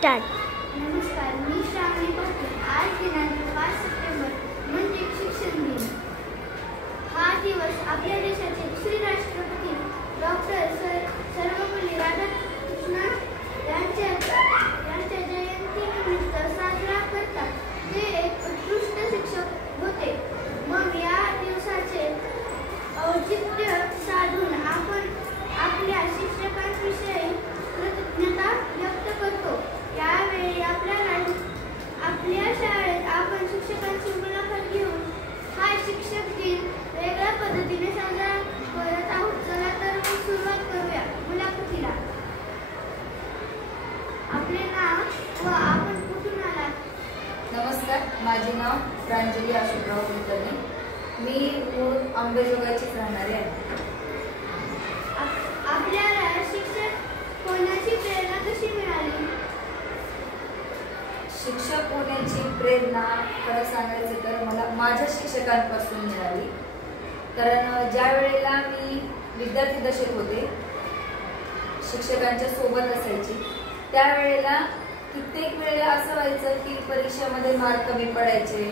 Start. नमस्कार, मी श्रावणी पाटील. आज दिनांक 5 सप्टेंबर म्हणजे शिक्षण दिन. हा दिवस आपल्या देशाचे श्री राष्ट्रपती डॉक्टर सर्वपल्ली राधाकृष्णन यांच्या जयंतीनिमित्त साजरा करतात. ते एक उत्कृष्ट शिक्षक होते. मग या दिवसाचे औचित्य साधून आपण आपल्या शिक्षकांविषयी कृतज्ञता व्यक्त करतो. यावेळी आपल्या शाळेत आपण शिक्षकांची मुलाखत घेऊन हा शिक्षक दिन वेगळ्या पद्धतीने साजरा करत आहोत. चला तर मग सुरुवात करूया मुलाखतीला. आपले नाव व आपण कुठून आलात? नमस्कार, माझे नाव प्रांजली अशोकराव कुलकर्णी. मी मूळ अंबेजोगाईचीच राहणारी आहे. आपल्याला शिक्षक होण्याची प्रेरणा कशी मिळाली? शिक्षक होण्याची प्रेरणा खरं सांगायचं तर मला माझ्या शिक्षकांपासून मिळाली. कारण ज्या वेळेला मी विद्यार्थी दशेत होते, शिक्षकांच्या सोबत असायची, त्यावेळेला कित्येक वेळेला असं व्हायचं की परीक्षेमध्ये मार्क कमी पडायचे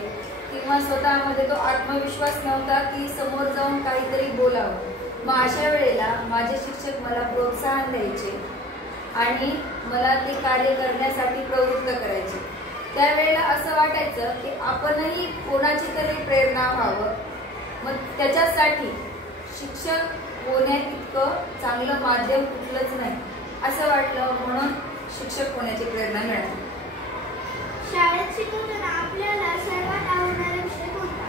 किंवा स्वतःमध्ये तो आत्मविश्वास नव्हता की समोर जाऊन काहीतरी बोलावं. मग अशा वेळेला माझे शिक्षक मला प्रोत्साहन द्यायचे आणि मला ते कार्य करण्यासाठी प्रवृत्त करायचे. त्यावेळेला असं वाटायचं की आपणही कोणाची तरी प्रेरणा व्हावं. मग त्याच्यासाठी शिक्षक होण्यात इतकं चांगलं माध्यम कुठलंच नाही असं वाटलं, म्हणून शिक्षक होण्याची प्रेरणा मिळाली. शाळेत शिकवताना आपल्याला सर्वात आवडणारा विषय कोणता?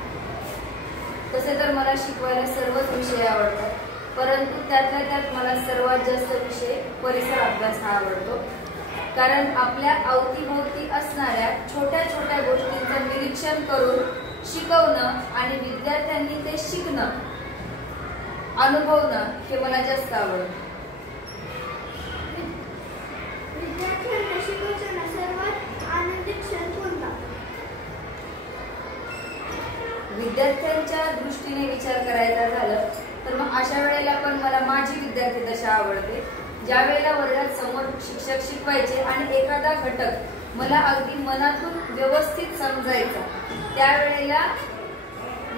तसे तर मला शिकवायला सर्वच विषय आवडतात, परंतु त्यातल्या त्यात मला सर्वात जास्त विषय परिसर अभ्यास हा आवडतो. कारण आपल्या अवतीभोवती असणाऱ्या छोट्या छोट्या गोष्टींचं निरीक्षण करून शिकवणं आणि विद्यार्थ्यांनी ते शिकणं, अनुभवणं हे मला जास्त आवडतं. विद्यार्थ्यांना शिकवताना सर्वात आनंदी क्षण कोणता? विद्यार्थ्यांच्या दृष्टीने विचार करायचा झालं तर मग अशा वेळेला पण मला माझी विद्यार्थी दशा आवडते. ज्या वेळेला वर्गात समोर शिक्षक शिकवायचे आणि एखादा घटक मला अगदी मनातून व्यवस्थित समजायचा, त्यावेळेला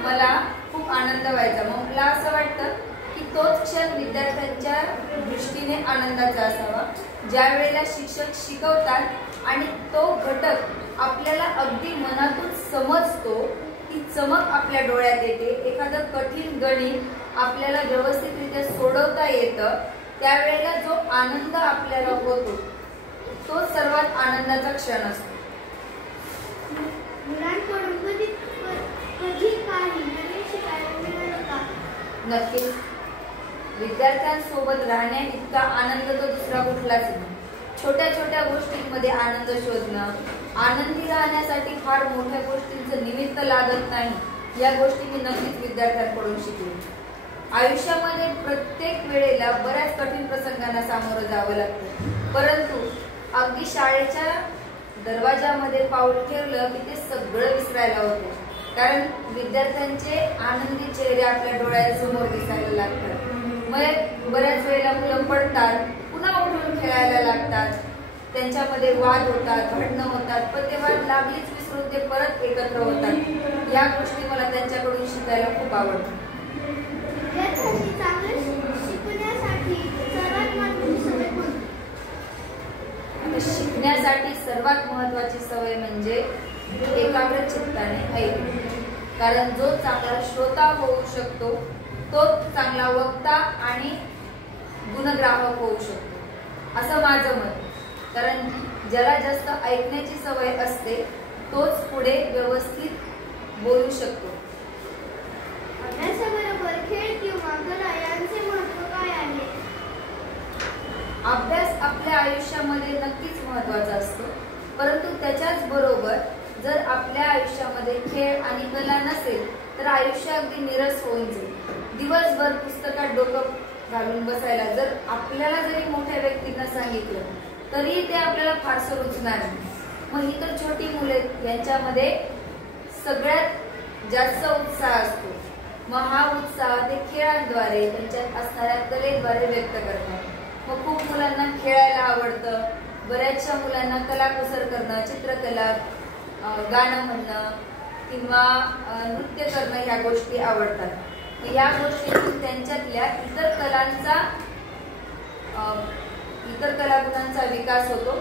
मला खूप आनंद व्हायचा. मग मला असं वाटतं की तोच क्षण विद्यार्थ्यांच्या दृष्टीने आनंदाचा असावा. ज्या वेळेला शिक्षक शिकवतात आणि तो घटक आपल्याला अगदी मनातून समजतो, ती चमक आपल्या डोळ्यात येते, एखादं कठीण गणित आपल्याला व्यवस्थितरित्या सोडवता येतं, त्यावेळेला जो आनंद आपल्याला होतो तो सर्वात आनंदाचा क्षण असतो. मुलांकडून कधी काही नवीन शिकायला मिळालं का? नक्कीच. विद्यार्थ्यांसोबत राहण्या इतका आनंद तो दुसरा कुठलाच नाही. छोट्या छोट्या गोष्टींमध्ये आनंद शोधणं, आनंदी राहण्यासाठी फार मोठ्या गोष्टींचं निमित्त लागत नाही, या गोष्टी मी नक्कीच विद्यार्थ्यांकडून शिकले. आयुष्यामध्ये प्रत्येक वेळेला बऱ्याच कठीण प्रसंगांना सामोरं जावं लागतं, परंतु अगदी शाळेच्या दरवाजामध्ये पाऊल ठेवलं की ते सगळं विसरायला होतं. कारण विद्यार्थ्यांचे आनंदी चेहरे आपल्या डोळ्यासमोर दिसायला लागतात. मग बऱ्याच वेळेला मुलं पडतात, पुन्हा उठून खेळायला लागतात, त्यांच्यामध्ये वाद होतात, भांडणं होतात, पण तेव्हा लागलीच विसरून ते परत एकत्र होतात. या गोष्टी मला त्यांच्याकडून शिकायला खूप आवडतात. विद्यार्थ्यांनी चांगलं शिकण्यासाठी सर्वात महत्त्वाची सवय कोणती? शिकण्यासाठी सर्वात महत्त्वाची सवय म्हणजे एकाग्र चित्ताने ऐकणे. कारण जो चांगला श्रोता होऊ शकतो तोच चांगला वक्ता आणि गुणग्राहक होऊ शकतो असं माझं मत. कारण ज्याला जास्त ऐकण्याची सवय असते तोच पुढे व्यवस्थित बोलू शकतो. अभ्यासाबरोबर खेळ किंवा कला यांचे महत्त्व काय आहे? अभ्यास आपल्या आयुष्यामध्ये नक्कीच महत्त्वाचा असतो, परंतु त्याच्याच बरोबर जर आपल्या आयुष्यामध्ये खेळ आणि कला नसेल तर आयुष्य अगदी निरस होऊन जाईल. दिवसभर पुस्तकात डोकं घालून बसायला जर आपल्याला जरी मोठ्या व्यक्तींना सांगितलं तरी ते आपल्याला फारसं रुचणार नाही. मग ही तर छोटी मुले, यांच्यामध्ये सगळ्यात जास्त उत्साह असतो. मग हा उत्साह ते खेळांद्वारे, त्यांच्यात असणाऱ्या कलेद्वारे व्यक्त करतात. मग खूप मुलांना खेळायला आवडतं, बऱ्याचशा मुलांना कलाकुसर करणं, चित्रकला, गाणं म्हणणं किंवा नृत्य करणं ह्या गोष्टी आवडतात। या गोष्टीतून त्यांच्यातल्या इतर कलागुणांचा विकास होतो,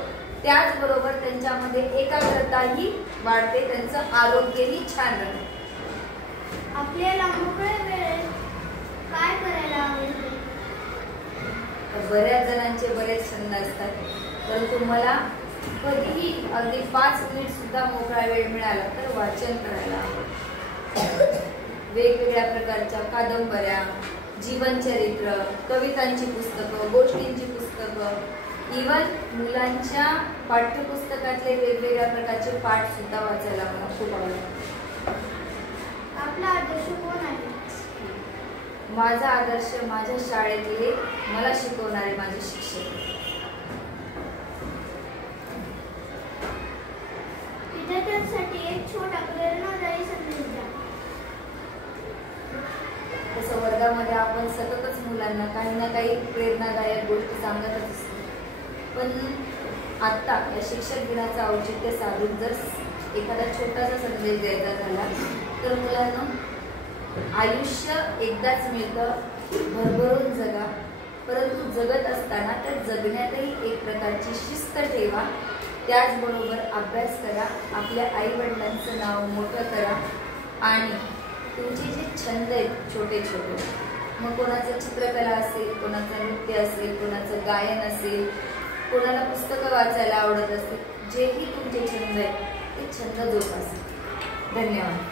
त्याचबरोबर त्यांच्यामध्ये एकाग्रताही वाढते, त्यांचं आरोग्यही छान राहते। आपल्याला मोकळ्या वेळेत काय करायला आवडते? बऱ्याच जणांचे बरेच छंद असतात, परंतु मला कधीही अगदी 5 मिनिट सुद्धा मोकळा वेळ मिळाला तर वाचन करायला आवडतं। वेगवेगळ्या प्रकारच्या कादंबऱ्या, जीवनचरित्र, कवितांची पुस्तकं, गोष्टींची पुस्तकं, इव्हन मुलांच्या पाठ्यपुस्तकातले वेगवेगळ्या प्रकारचे पाठ सुद्धा वाचायला मला खूप आवडतं। आपला आदर्श कोण आहे? माझा आदर्श माझ्या शाळेतले मला शिकवणारे माझे शिक्षक। विद्यार्थ्यांसाठी एक छोटा प्रेरणादायी संदेश द्या। तसं वर्गामध्ये आपण सततच मुलांना काही ना काही प्रेरणादायक गोष्टी सांगतच असतो, पण आत्ता या शिक्षक दिनाचं औचित्य साधून जर एखादा छोटासा संदेश द्यायचा झाला तर मुलांना आयुष्य एकदाच मिळतं, भरभरून जगा, परंतु जगत असताना त्या जगण्यातही एक प्रकारची शिस्त ठेवा, त्याचबरोबर अभ्यास करा, आपल्या आई-वडिलांचं नाव मोठं करा आणि तुमचे जे छंद आहेत छोटे छोटे, मग कोणाचं चित्रकला असेल, कोणाचं नृत्य असेल, कोणाचं गायन असेल, कोणाला पुस्तकं वाचायला आवडत असेल, जेही तुमचे छंद आहेत ते छंद जोपासा। धन्यवाद।